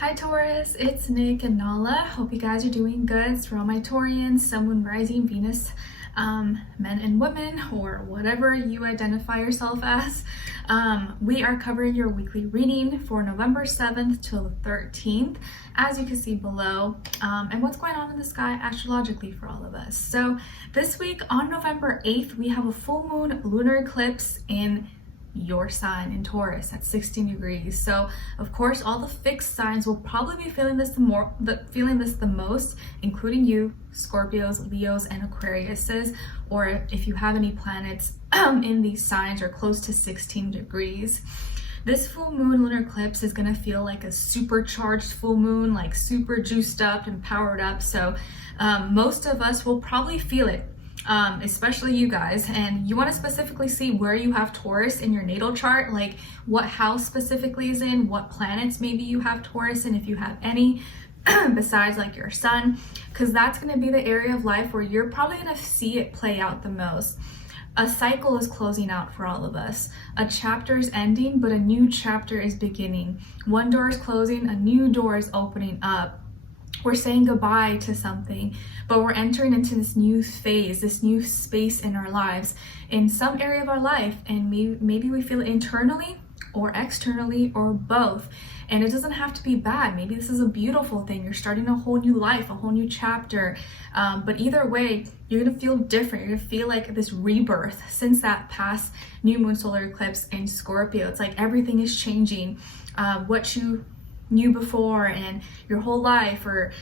Hi Taurus, it's Nick and Nala. Hope you guys are doing good. It's for all my Taurians, Sun, Moon, Rising, Venus, men and women, or whatever you identify yourself as. We are covering your weekly reading for November 7th till the 13th, as you can see below, and what's going on in the sky astrologically for all of us. So this week on November 8th, we have a full moon lunar eclipse in your sign in Taurus at 16 degrees. So of course all the fixed signs will probably be feeling this the most, including you, Scorpios, Leos, and Aquariuses, or if you have any planets in these signs or close to 16 degrees. This full moon lunar eclipse is going to feel like a supercharged full moon, like super juiced up and powered up. So most of us will probably feel it, especially you guys. And you want to specifically see where you have Taurus in your natal chart, like what house specifically is in, what planets maybe you have Taurus in, if you have any besides like your sun, because that's going to be the area of life where you're probably going to see it play out the most. A cycle is closing out for all of us. A chapter is ending, but a new chapter is beginning. One door is closing, a new door is opening up. We're saying goodbye to something, but we're entering into this new phase, this new space in our lives, in some area of our life, and maybe we feel it internally or externally or both. And it doesn't have to be bad. Maybe this is a beautiful thing. You're starting a whole new life, a whole new chapter. But either way, you're gonna feel different. You're gonna feel like this rebirth since that past new moon solar eclipse in Scorpio. It's like everything is changing. What you knew before and your whole life, or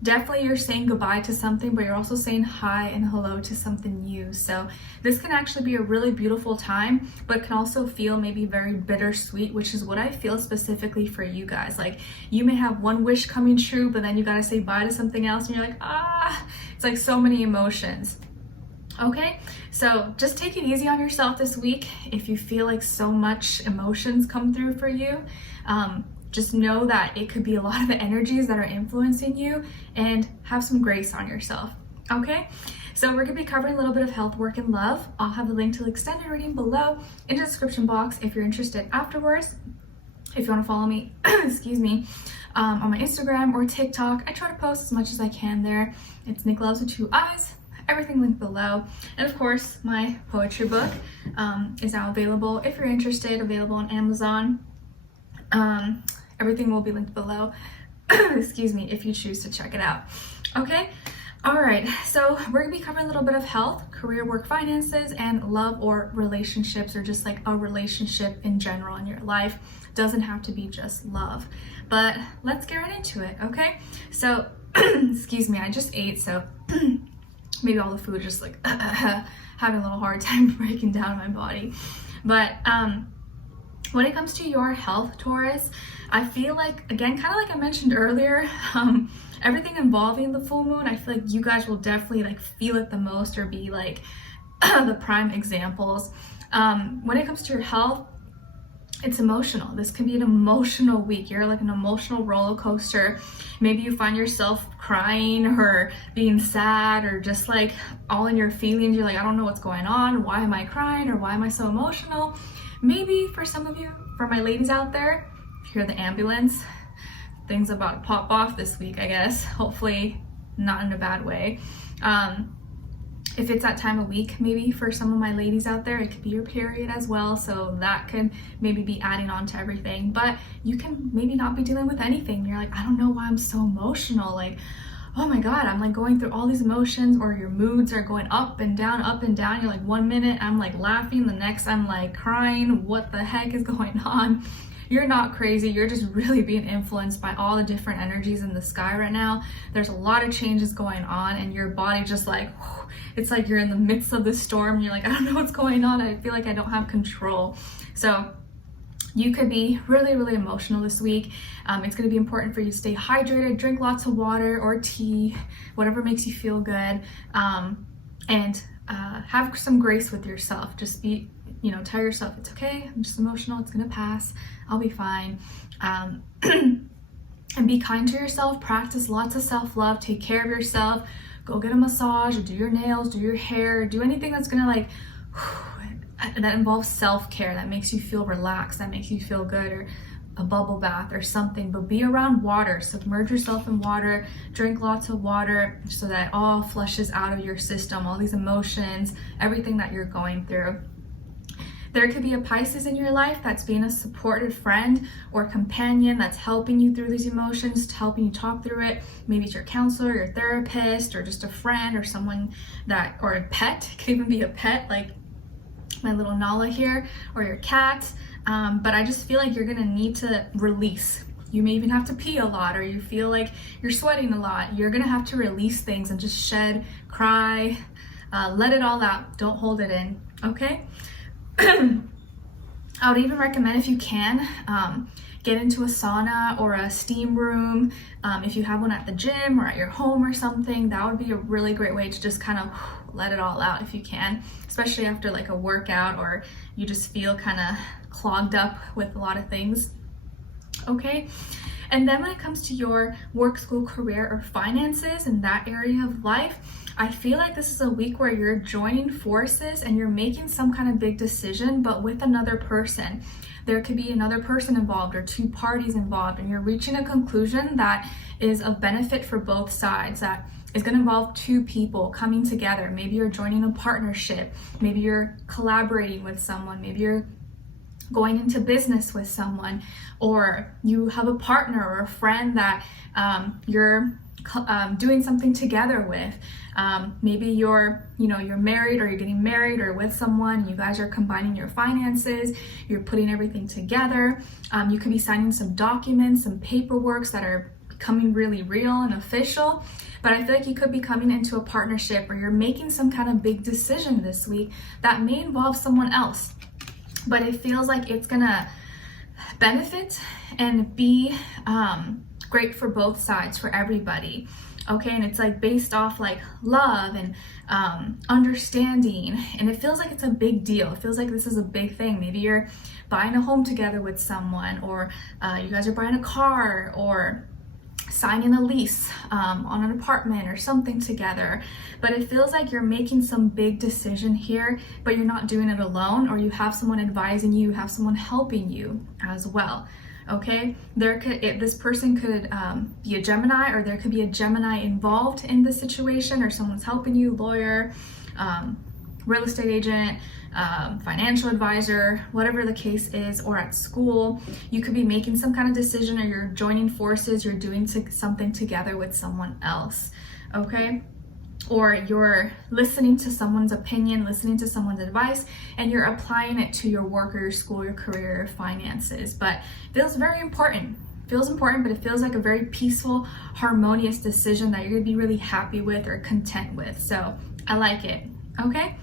definitely you're saying goodbye to something, but you're also saying hi and hello to something new. So this can actually be a really beautiful time, but can also feel maybe very bittersweet, which is what I feel specifically for you guys. Like you may have one wish coming true, but then you got to say bye to something else and you're like, it's like so many emotions. Okay, so just take it easy on yourself this week. If you feel like so much emotions come through for you, just know that it could be a lot of the energies that are influencing you, and have some grace on yourself. Okay, so we're going to be covering a little bit of health, work, and love. I'll have the link to the extended reading below in the description box if you're interested afterwards. If you want to follow me, excuse me, on my Instagram or TikTok, I try to post as much as I can there. It's Nicloves with 2 eyes. Everything linked below. And of course, my poetry book is now available if you're interested, available on Amazon. Everything will be linked below, excuse me, if you choose to check it out. Okay, all right, so we're gonna be covering a little bit of health, career, work, finances, and love or relationships, or just like a relationship in general in your life. Doesn't have to be just love, but let's get right into it. Okay, so excuse me, I just ate, so maybe all the food just like having a little hard time breaking down in my body. But when it comes to your health, Taurus, I feel like, again, kind of like I mentioned earlier, everything involving the full moon, I feel like you guys will definitely like feel it the most, or be like the prime examples. When it comes to your health, it's emotional. This can be an emotional week. You're like an emotional roller coaster. Maybe you find yourself crying or being sad, or just like all in your feelings. You're like, I don't know what's going on. Why am I crying? Or why am I so emotional? Maybe for some of you, for my ladies out there, if you hear the ambulance, things about to pop off this week, I guess. Hopefully not in a bad way. If it's that time of week, maybe for some of my ladies out there, it could be your period as well. So that could maybe be adding on to everything. But you can maybe not be dealing with anything. You're like, I don't know why I'm so emotional. Like, oh my God, I'm like going through all these emotions, or your moods are going up and down, up and down. You're like, one minute I'm like laughing, the next I'm like crying. What the heck is going on? You're not crazy. You're just really being influenced by all the different energies in the sky right now. There's a lot of changes going on, and your body just like, it's like you're in the midst of the storm. You're like, I don't know what's going on. I feel like I don't have control. So you could be really, really emotional this week. It's going to be important for you to stay hydrated, drink lots of water or tea, whatever makes you feel good, and have some grace with yourself. Just be, tell yourself, it's okay, I'm just emotional, it's going to pass, I'll be fine. And be kind to yourself. Practice lots of self-love. Take care of yourself. Go get a massage, or do your nails, do your hair, do anything that's going to like that involves self-care, that makes you feel relaxed, that makes you feel good. Or a bubble bath or something, but be around water. Submerge yourself in water, drink lots of water so that all flushes out of your system, all these emotions, everything that you're going through. There could be a Pisces in your life that's being a supportive friend or companion that's helping you through these emotions, helping you talk through it. Maybe it's your counselor, your therapist, or just a friend or someone that, or a pet. It could even be a pet like my little Nala here, or your cat. But I just feel like you're gonna need to release. You may even have to pee a lot, or you feel like you're sweating a lot. You're gonna have to release things and just shed, cry, let it all out. Don't hold it in, okay? I would even recommend, if you can, get into a sauna or a steam room. If you have one at the gym or at your home or something, that would be a really great way to just kind of let it all out if you can, especially after like a workout or you just feel kind of clogged up with a lot of things. Okay. And then when it comes to your work, school, career, or finances and that area of life, I feel like this is a week where you're joining forces and you're making some kind of big decision, but with another person. There could be another person involved or two parties involved, and you're reaching a conclusion that is of benefit for both sides, that is going to involve two people coming together. Maybe you're joining a partnership, maybe you're collaborating with someone, maybe you're going into business with someone, or you have a partner or a friend that you're doing something together with. Maybe you're married, or you're getting married, or with someone. You guys are combining your finances. You're putting everything together. You could be signing some documents, some paperwork that are becoming really real and official. But I feel like you could be coming into a partnership, or you're making some kind of big decision this week that may involve someone else. But it feels like it's gonna benefit and be great for both sides, for everybody. Okay, and it's like based off like love and understanding, and it feels like it's a big deal. It feels like this is a big thing. Maybe you're buying a home together with someone, or you guys are buying a car, or signing a lease on an apartment or something together. But it feels like you're making some big decision here, but you're not doing it alone, or you have someone advising you, have someone helping you as well. Okay, this person could be a Gemini, or there could be a Gemini involved in the situation, or someone's helping you, lawyer, real estate agent, financial advisor, whatever the case is, or at school. You could be making some kind of decision, or you're joining forces, you're doing something together with someone else, okay? Or you're listening to someone's opinion, listening to someone's advice, and you're applying it to your work or your school, your career, your finances. But it feels very important. It feels important, but it feels like a very peaceful, harmonious decision that you're gonna be really happy with or content with. So I like it, okay?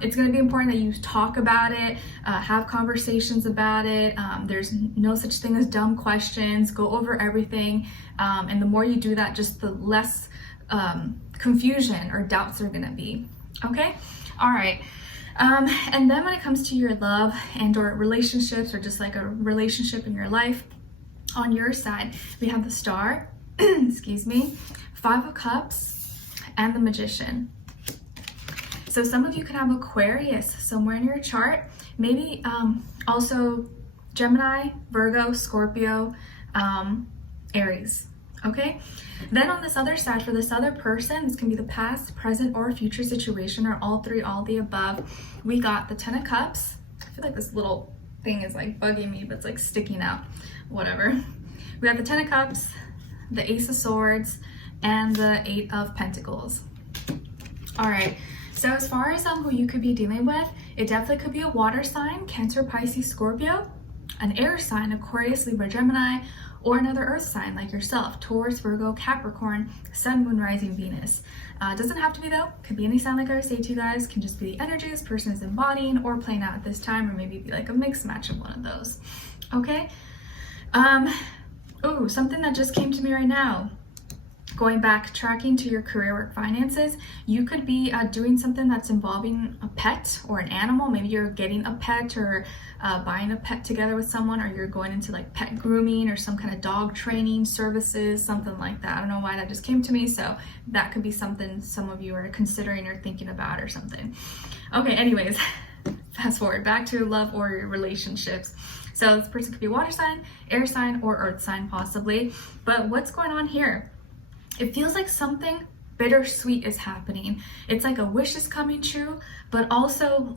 It's going to be important that you talk about it, have conversations about it. There's no such thing as dumb questions. Go over everything. And the more you do that, just the less confusion or doubts are going to be. Okay? All right. And then when it comes to your love and or relationships, or just like a relationship in your life, on your side, we have the Star, excuse me, 5 of Cups, and the Magician. So some of you could have Aquarius somewhere in your chart, maybe also Gemini, Virgo, Scorpio, Aries, okay? Then on this other side, for this other person, this can be the past, present, or future situation, or all three, all the above. We got the 10 of Cups. I feel like this little thing is like bugging me, but it's like sticking out, whatever. We got the 10 of Cups, the Ace of Swords, and the 8 of Pentacles. All right. So as far as who you could be dealing with, it definitely could be a water sign, Cancer, Pisces, Scorpio, an air sign, Aquarius, Libra, Gemini, or another earth sign like yourself, Taurus, Virgo, Capricorn, Sun, Moon, Rising, Venus. Doesn't have to be though, could be any sign like I say to you guys, can just be the energy this person is embodying or playing out at this time, or maybe be like a mixed match of one of those, okay? Ooh, something that just came to me right now. Going back, tracking to your career, work, finances, you could be doing something that's involving a pet or an animal. Maybe you're getting a pet, or buying a pet together with someone, or you're going into like pet grooming or some kind of dog training services, something like that. I don't know why that just came to me. So that could be something some of you are considering or thinking about or something. Okay, anyways, fast forward back to love or your relationships. So this person could be water sign, air sign, or earth sign possibly. But what's going on here? It feels like something bittersweet is happening. It's like a wish is coming true, but also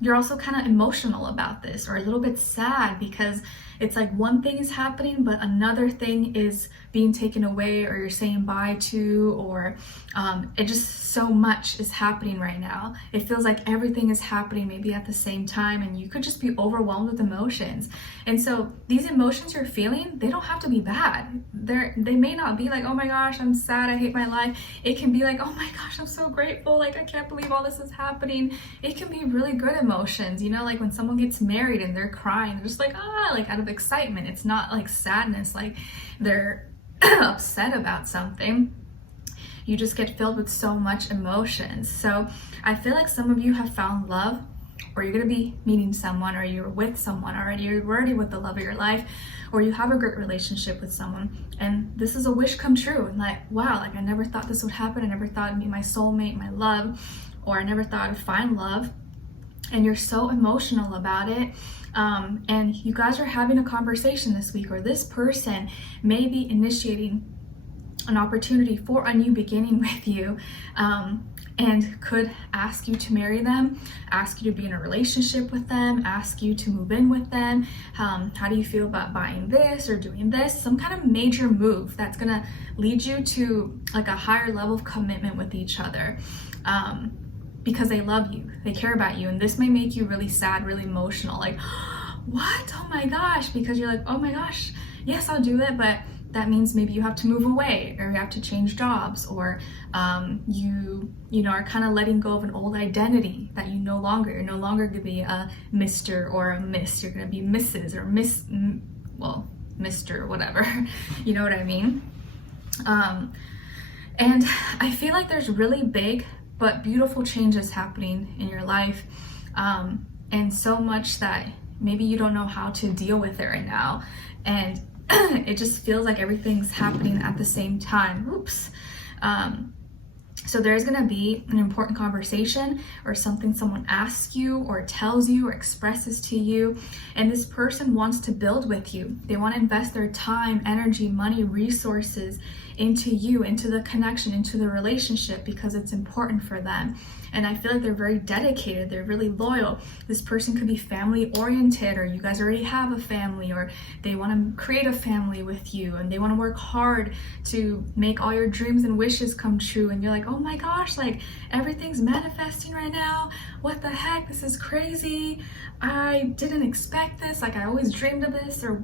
you're also kind of emotional about this, or a little bit sad, because it's like one thing is happening but another thing is being taken away, or you're saying bye to, or it just so much is happening right now. It feels like everything is happening maybe at the same time, and you could just be overwhelmed with emotions. And so these emotions you're feeling, they don't have to be bad. They may not be like, oh my gosh, I'm sad, I hate my life. It can be like, oh my gosh, I'm so grateful, like I can't believe all this is happening. It can be really good emotions, you know, like when someone gets married and they're crying, they're just like, like out of excitement. It's not like sadness, like they're upset about something. You just get filled with so much emotions. So I feel like some of you have found love, or you're going to be meeting someone, or you're with someone already, you're already with the love of your life, or you have a great relationship with someone, and this is a wish come true. And like, wow, like I never thought this would happen. I never thought I'd meet my soulmate, my love, or I never thought I'd find love. And you're so emotional about it. And you guys are having a conversation this week, or this person may be initiating an opportunity for a new beginning with you, and could ask you to marry them, ask you to be in a relationship with them, ask you to move in with them. How do you feel about buying this or doing this? Some kind of major move that's gonna lead you to like a higher level of commitment with each other. Because they love you, they care about you, and this may make you really sad, really emotional, like, what? Oh my gosh, because you're like, oh my gosh, yes, I'll do it, but that means maybe you have to move away, or you have to change jobs, or you know, are kind of letting go of an old identity that you're no longer gonna be a Mr. or a Miss. You're gonna be Mrs. or Miss, well, Mr. whatever. You know what I mean? And I feel like there's really big but beautiful changes happening in your life, and so much that maybe you don't know how to deal with it right now, and it just feels like everything's happening at the same time. Oops. So there's gonna be an important conversation, or something someone asks you or tells you or expresses to you, and this person wants to build with you. They want to invest their time, energy, money, resources into you, into the connection, into the relationship, because it's important for them. And I feel like they're very dedicated, they're really loyal. This person could be family oriented, or you guys already have a family, or they want to create a family with you, and they want to work hard to make all your dreams and wishes come true. And you're like, oh my gosh, like everything's manifesting right now. What the heck? This is crazy. I didn't expect this. Like I always dreamed of this, or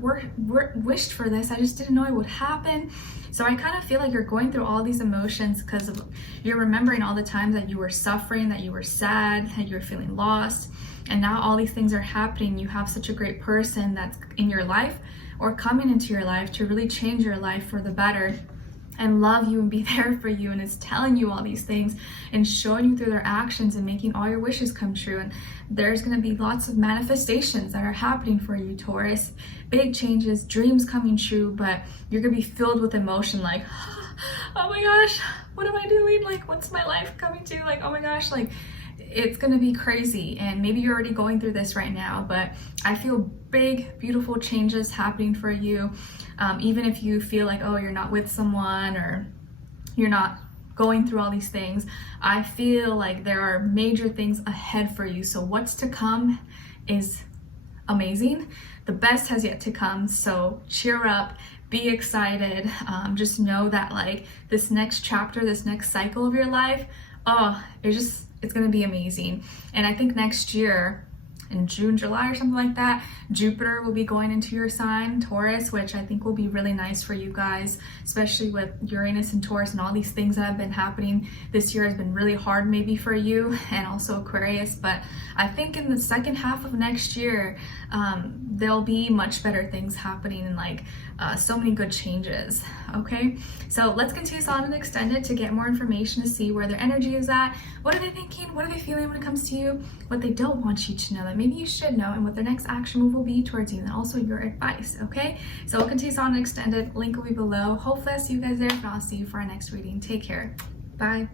wished for this. I just didn't know it would happen. So I kind of feel like you're going through all these emotions because of you're remembering all the times that you were suffering, that you were sad, that you were feeling lost, and now all these things are happening. You have such a great person that's in your life or coming into your life to really change your life for the better and love you and be there for you, and is telling you all these things and showing you through their actions and making all your wishes come true. And there's going to be lots of manifestations that are happening for you, Taurus. Big changes, dreams coming true, but you're going to be filled with emotion, like, oh my gosh, what am I doing? Like, what's my life coming to? Like, oh my gosh, like it's gonna be crazy. And maybe you're already going through this right now, but I feel big, beautiful changes happening for you. Even if you feel like, oh, you're not with someone, or you're not going through all these things, I feel like there are major things ahead for you. So what's to come is amazing. The best has yet to come. So cheer up, be excited. Just know that like this next chapter, this next cycle of your life, it's gonna be amazing. And I think next year in June, July or something like that, Jupiter will be going into your sign, Taurus, which I think will be really nice for you guys, especially with Uranus and Taurus and all these things that have been happening this year has been really hard maybe for you, and also Aquarius. But I think in the second half of next year, there'll be much better things happening, and like so many good changes. Okay, so let's continue Solid and Extended to get more information, to see where their energy is at. What are they thinking? What are they feeling when it comes to you? What they don't want you to know that maybe you should know, and what their next action move will be towards you, and also your advice. Okay, so we'll continue Solid and Extended. Link will be below. Hopefully I'll see you guys there. If not, I'll see you for our next reading. Take care. Bye.